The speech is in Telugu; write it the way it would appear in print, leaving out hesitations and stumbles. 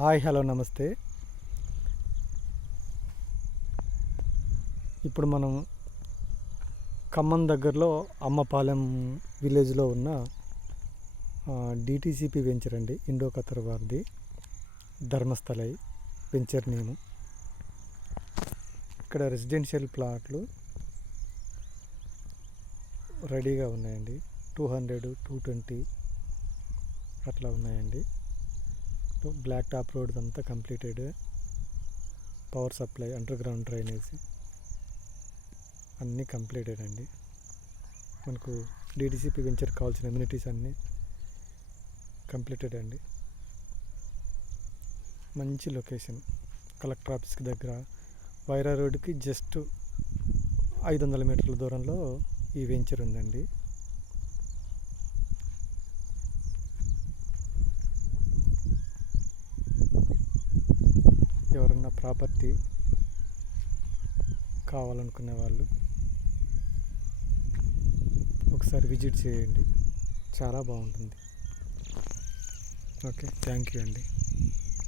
హాయ్ హలో నమస్తే. ఇప్పుడు మనం ఖమ్మం దగ్గరలో అమ్మపాలెం విలేజ్లో ఉన్న డిటీసీపీ వెంచర్ అండి, ఇండో ఖతర్ వారిది ధర్మస్థలై వెంచర్ నేము. ఇక్కడ రెసిడెన్షియల్ ప్లాట్లు రెడీగా ఉన్నాయండి. 200, 220 అట్లా ఉన్నాయండి. బ్లాక్ టాప్ రోడ్ అంతా completed. Power supply, under ground drainage అన్నీ కంప్లీటెడ్ అండి. మనకు డిటీసీపీ వెంచర్ కావాల్సిన అమ్యూనిటీస్ అన్నీ కంప్లీటెడ్ అండి. మంచి లొకేషన్, కలెక్టర్ ఆఫీస్కి దగ్గర, వైరా రోడ్డుకి జస్ట్ 500 మీటర్ల దూరంలో ఈ వెంచర్ ఉందండి. ఎవరన్నా ప్రాపర్టీ కావాలనుకునే వాళ్ళు ఒకసారి విజిట్ చేయండి, చాలా బాగుంటుంది. ఓకే, థ్యాంక్ యూ అండి.